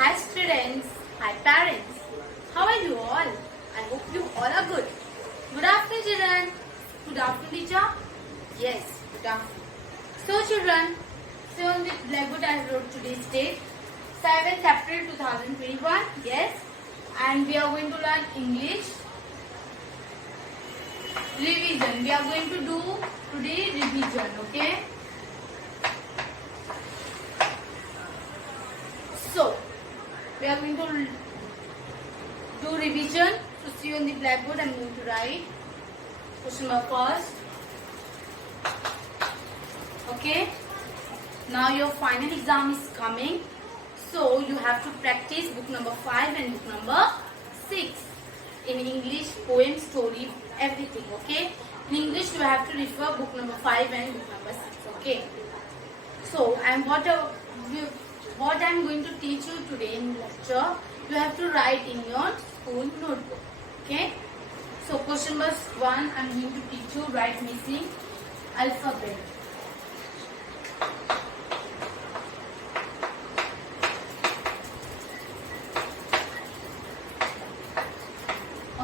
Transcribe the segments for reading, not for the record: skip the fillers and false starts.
Hi students, hi parents. How are you all? I hope you all are good. Good afternoon children. Good afternoon teacher. Yes, good afternoon. So children, so on the blackboard I wrote today's date 7th April 2021. Yes, and we are going to learn English revision. We are going to do today revision. Okay. So we are going to do revision. So see you on the blackboard. I am going to write question number first. Okay. Now your final exam is coming. So you have to practice book number 5 and book number 6 in English, poem, story, everything. Okay. In English you have to refer book number 5 and book number 6. Okay. So what I am going to teach you today in lecture, you have to write in your school notebook. Okay. So question number 1, I am going to teach you write missing alphabet.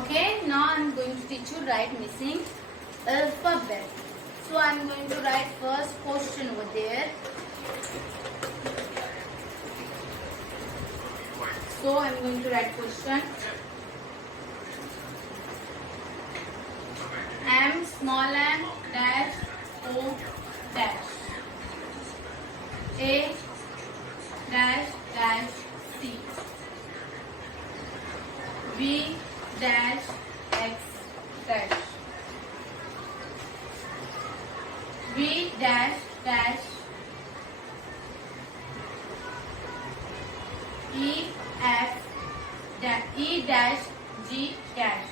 Okay. Now I am going to teach you write missing alphabet. So I am going to write first question over there. So I am going to write question. M small m dash O dash A dash dash C B dash X dash B dash dash E F dash E dash G dash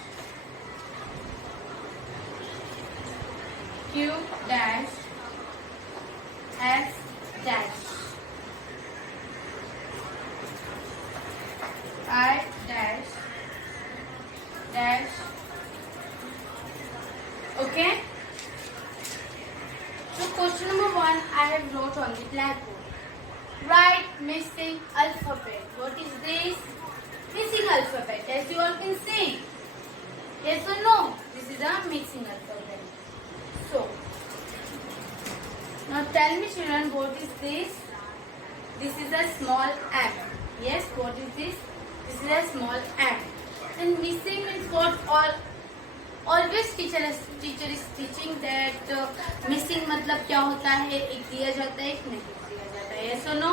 Q dash S dash I dash dash. Okay. So question number 1 I have wrote on the blackboard. Write missing alphabet. What is this? Missing alphabet. As you all can see. Yes or no? This is a missing alphabet. So, now tell me children, what is this? This is a small m. Yes, what is this? This is a small m. Then missing means what? Always teacher is teaching that missing मतलब क्या होता है? एक दिया जाता है, एक नहीं दिया जाता है. Yes or no?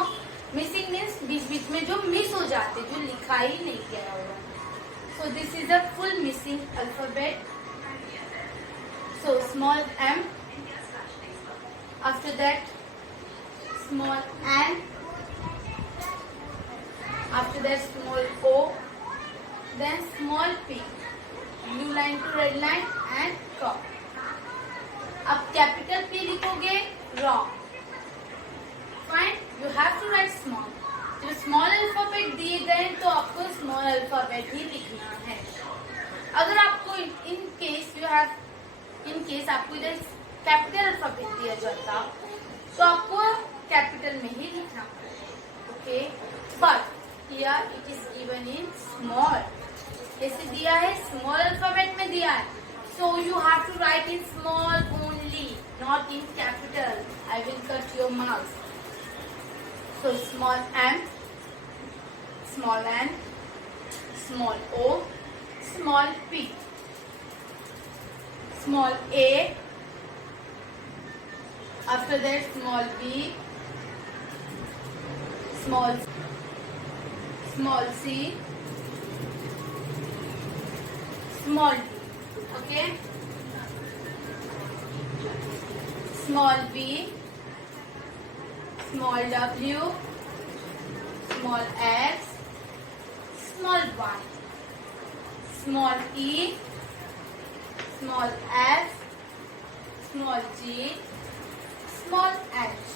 Missing means बीच में जो miss हो जाते, जो लिखा ही नहीं गया होगा. So this is a full missing alphabet. So small m. After that small n. After that small o. Then small p. Blue line to red line and crop. अब capital P लिखोगे wrong. Fine. You have to write small. जब small alphabet दिए गए तो आपको small alphabet ही लिखना है. अगर आपको in case आपको इधर कैपिटल अल्फाबेट दिया जाता तो आपको कैपिटल में ही लिखना पड़ेगा. Okay. But here it is given in small. कैसे दिया है? स्मॉल अल्फाबेट में दिया है. So you have to write in small only, not in capital. I will cut your marks. So small m, small n, small o, small p, small a. After that small b, small c, small d. Okay. Small b, small w, small x, small y, small e, small f, small g, small h,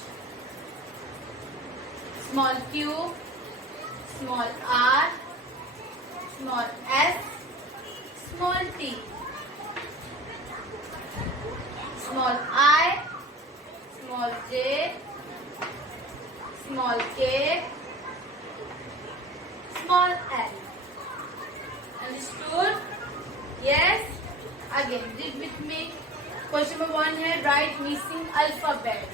small q, small r, small s, small t, small I, small j, small k, small L. Understood? Yes? Again, read with me. Question number 1 है write missing alphabet.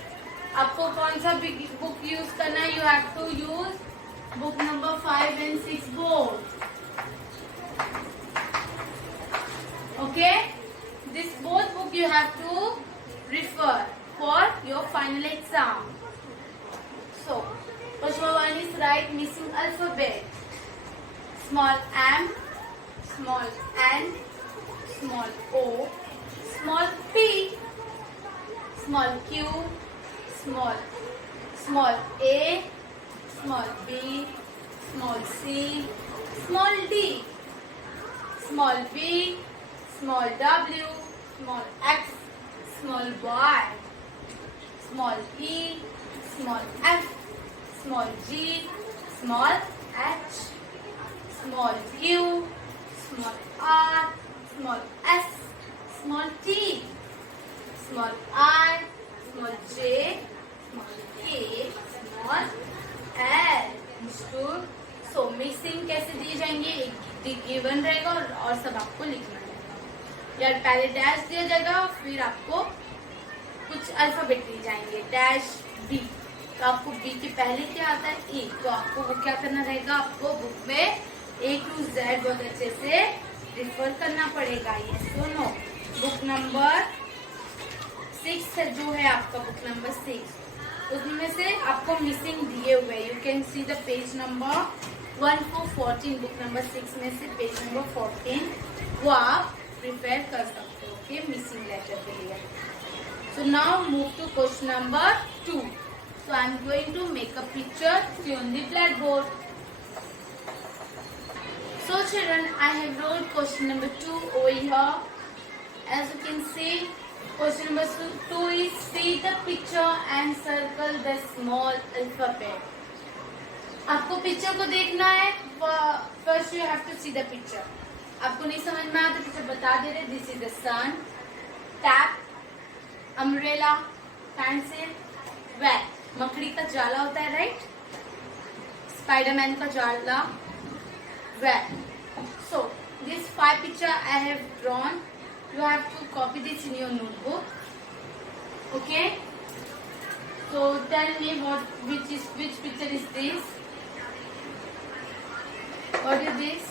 आपको कौन सा book use करना है? You have to use book number 5 and 6 both. Okay? This both book you have to refer for your final exam. So, question number 1 is write missing alphabet. Small m, small n, small o, small p, small q, small a, small b, small c, small d, small b, small w, small x, small y, small e, small f, small g, small h, small q, small r, small s, small t, small I, small j, small k, small l. Understood? So missing कैसे दिए जाएंगे? एक given रहेगा और सब आपको लिखना रहेगा। यार पहले डैश दिया जाएगा, फिर आपको कुछ अल्फाबेट दिए जाएंगे। डैश बी, तो आपको बी के पहले क्या आता है? ए। तो आपको वो क्या करना रहेगा? आपको बुक में A to Z बहुत अच्छे से रिफर करना पड़ेगा। यस तो नो। बुक नंबर 6 जो है आपका, बुक नंबर 6, उसमें से आपको मिसिंग दिए हुए। You can see the page number 1 to 14। Book number 6 में से पेज नंबर 14 वो आप प्रिपेयर कर सकते हो ओके, मिसिंग लेटर के लिए। So now move to question number 2। So I am going to make a picture on the black board. So children, I have wrote question number 2 over here. As you can see, question number 2 is see the picture and circle the small alphabet. आपको picture को देखना है। First you have to see the picture. आपको नहीं समझ में आता picture बता दे रहे। This is the sun, tap, umbrella, pencil, web. मकड़ी का जाला होता है राइट, स्पाइडरमैन का जाला, web. So this 5 picture I have drawn. You have to copy this in your notebook. Okay. So tell me which picture is this? What is this?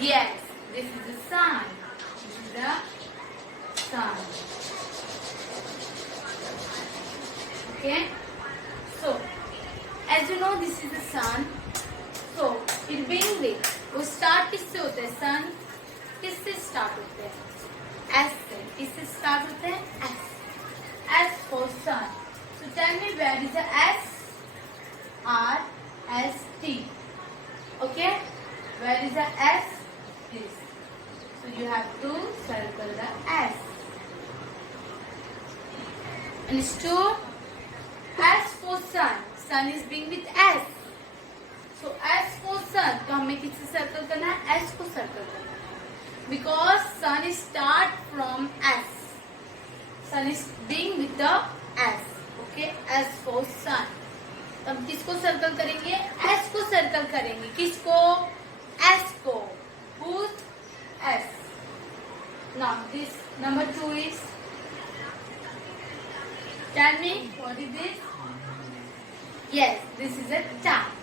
Yes, this is the sun. This is the sun. Okay. So as you know, this is the sun. So it being with, वो start किससे होते हैं? सन किससे start होते हैं? S से। किससे start होते हैं? S. S for sun. So tell me where is the S? R S T. Okay, where is the S? This. So you have to circle the S. Understood? S for sun, sun is being with S. So S for sun, तो हमें किससे circle करना है? S को circle करना है। Because sun is start from S. Sun is being with the S. Okay, S for sun. तो हम किसको सर्कल करेंगे? S को सर्कल करेंगे। किसको? S को। Who's S? Now this number 2 is. Tell me what is this? Yes, this is a tap.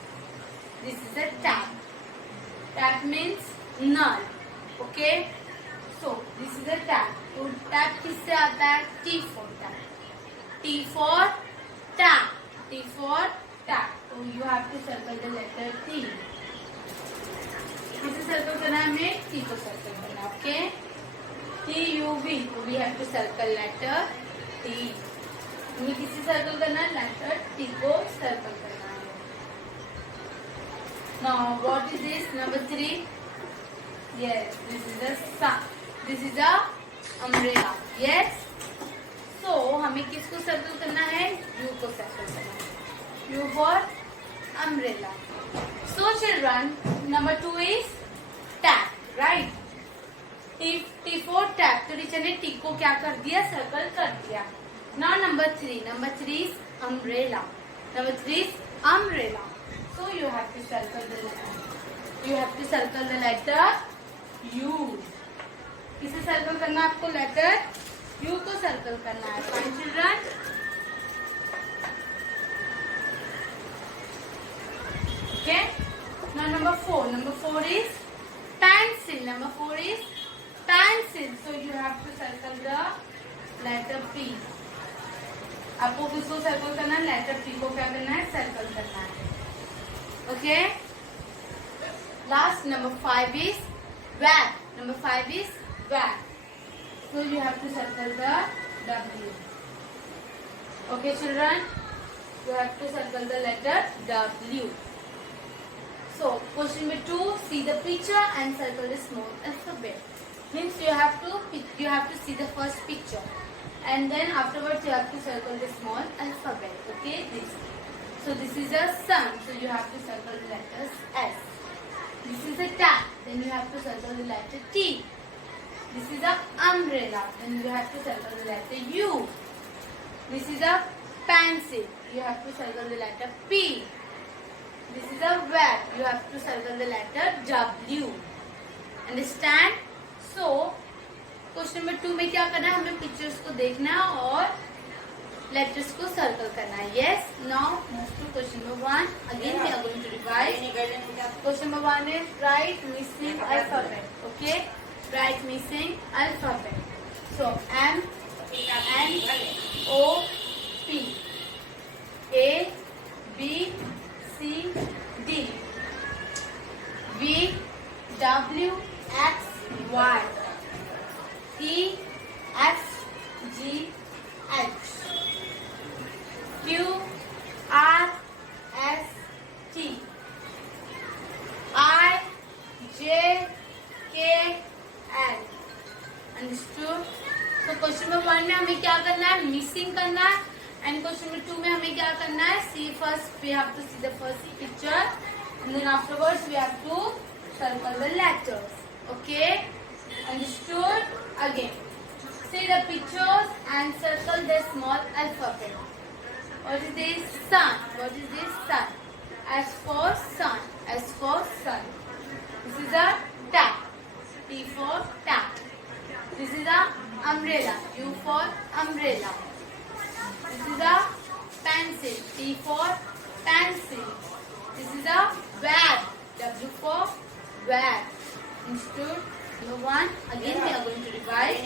This is a tap. Tap means null. Okay. So this is a tap. तो tap किससे आता है? T for tap. T for tap. T for tap. So you have to circle the letter T. किसे circle करना है हमें? T को circle करना है। Okay. T U V. So we have to circle letter T. हमें किसे circle करना है? letter T को सर्कल करना है। Now what is this? Number 3. Yes, this is the sun. This is the umbrella. Yes. So हमें किसको circle करना है? U को सर्कल करना है। U for umbrella. So children, number 2 is tap, right? T for tap. तो teacher ने T को क्या कर दिया? सर्कल कर दिया। Now number 3. Number 3 is umbrella. Number 3 is umbrella. So you have to circle the letter U. किसे circle करना है आपको? लेटर U को सर्कल करना है. Fine children. Okay. Now number 4. Number 4 is pencil. So you have to circle the letter P. आपको किसको circle करना है? लेटर P को क्या करना है? सर्कल करना है. Okay. Last number 5 is VAT. So you have to circle the W. Okay, children. You have to circle the letter W. So question number 2. See the picture and circle the small alphabet. Means you have to see the first picture, and then afterwards you have to circle the small alphabet. Okay. So this is a sun. So you have to circle the letters S. This is a tap. Then you have to circle the letter T. This is a umbrella. Then you have to circle the letter U. This is a pencil. You have to circle the letter P. This is a VAT. You have to circle the letter W. Understand? So question number 2 में क्या करना है? हमें pictures को देखना है और letters को सर्कल करना है. Yes. Now move to question number 1. Again we are going to revise. Question number 1 is write missing alphabet. Okay. Write missing alphabet. So M N O P A B C D V W X Y E F G H Q R S T I J K L. Understood? So question number 1 में हमें क्या करना है? Missing करना है. And question number 2 में हमें क्या करना है? We have to see the first picture, and then afterwards we have to circle the letters. Okay? Understood? Again, see the pictures and circle the small alphabet. What is this? Sun. S for sun. This is a tap. T for tap. This is a umbrella. U for umbrella. This is a pencil. P for pencil. This is a VAT. W for VAT. Understood? Number 1. Again we are going to revise.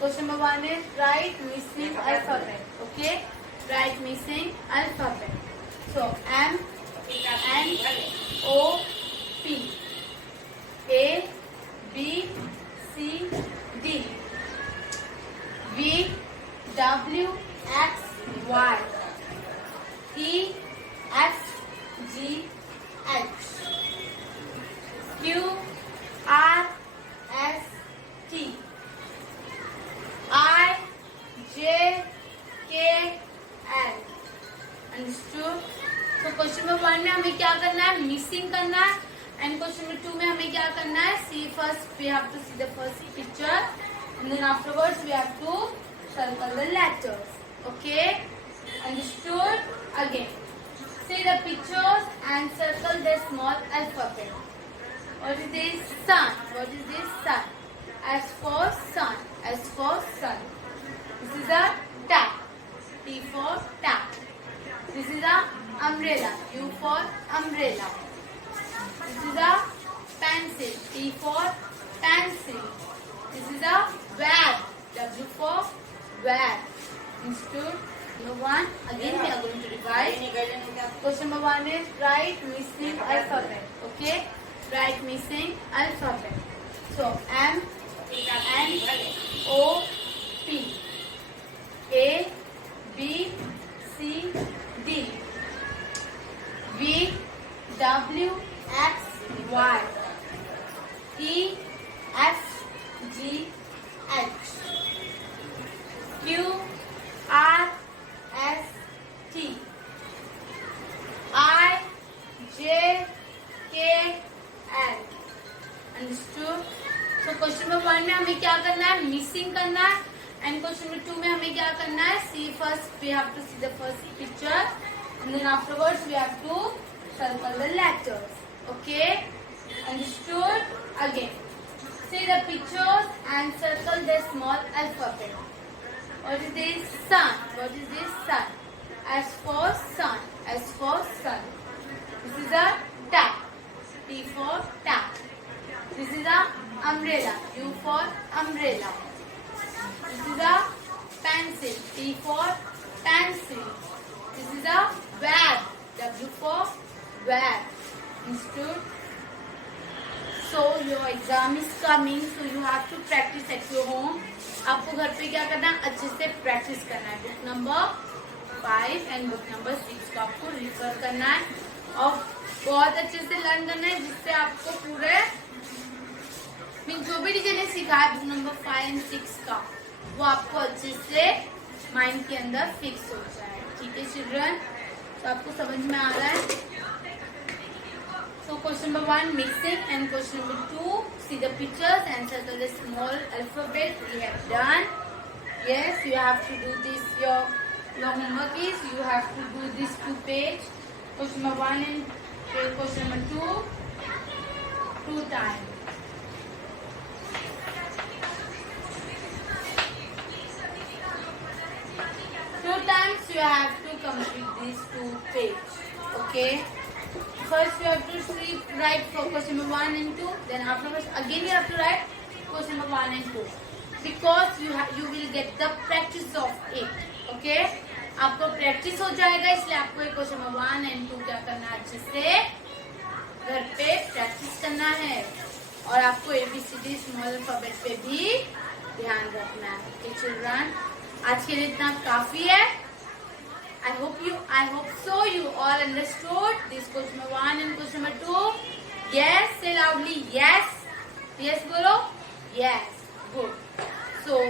Question number 1 is write missing alphabet. Okay? Write missing alphabet. So M N O P A B C D V W X Y E F G H Q R S T I J K L. Understood? So question number 1 में हमें क्या करना है? Missing करना है. And question number 2 में हमें क्या करना है? We have to see the first picture, and then afterwards we have to circle the letters. Okay? Understood? Again, see the pictures and circle the small alphabet. What is this? Sun. S for sun. This is a tap. T for tap. This is a umbrella. U for umbrella. This is a pencil. P for pencil. This is a VAT. W for VAT. Understood? Number 1. Again we are going to revise. Question number 1 is write missing alphabet. Okay? Write missing alphabet. So M N O P A B C D V W X Y E F G H Q R S T I J K L. Understood? So question number 1 में हमें क्या करना है? Missing करना है. And question number 2 में हमें क्या करना है? We have to see the first picture, and then afterwards we have to circle the letters. Okay? Understood? Again. See the pictures and circle the small alphabet. What is this? Sun. What is this? Sun. S for sun. S for sun. This is a tap. T for tap. This is a umbrella. U for umbrella. This is a pencil. P for pencil. This is a bag. W for bag. Understood? So your exam is coming. So you have to practice at your home. आपको घर पे क्या करना है? अच्छे से practice करना है. Book number 5 and book number 6 को आपको रिफर करना है और बहुत अच्छे से लर्न करना है, जिससे आपको पूरे जो भी टीचर ने सिखाया बुक नंबर 5 एंड 6 का, वो आपको अच्छे से माइंड के अंदर फिक्स हो जाए. ठीक है चिल्ड्रन? तो आपको समझ में आ रहा है? So question number 1 mixing and question number 2 see the pictures and circle the small alphabet. We have done. Yes, you have to do this. Your homework is you have to do this 2 page. Question number 1 and question number 2 times. Two times you have to complete these 2 page. Okay. First you have to write for question number 1 and 2. Then afterwards again you have to write question number 1 and 2. Because you will get the practice of it. Okay? आपको practice हो जाएगा, इसलिए आपको एक question number 1 and 2 क्या करना है? अच्छे से घर पे प्रैक्टिस करना है और आपको ABCD स्मॉल अल्फाबेट पे भी ध्यान रखना है. ओके चिल्ड्रन, आज के लिए इतना काफी है. I hope so you all understood this question number 1 and question number 2. Yes, say loudly yes. Yes बोलो. Yes, good. So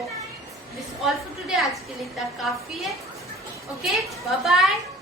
this all for today. आज के लिए इतना काफी है. Okay, bye bye.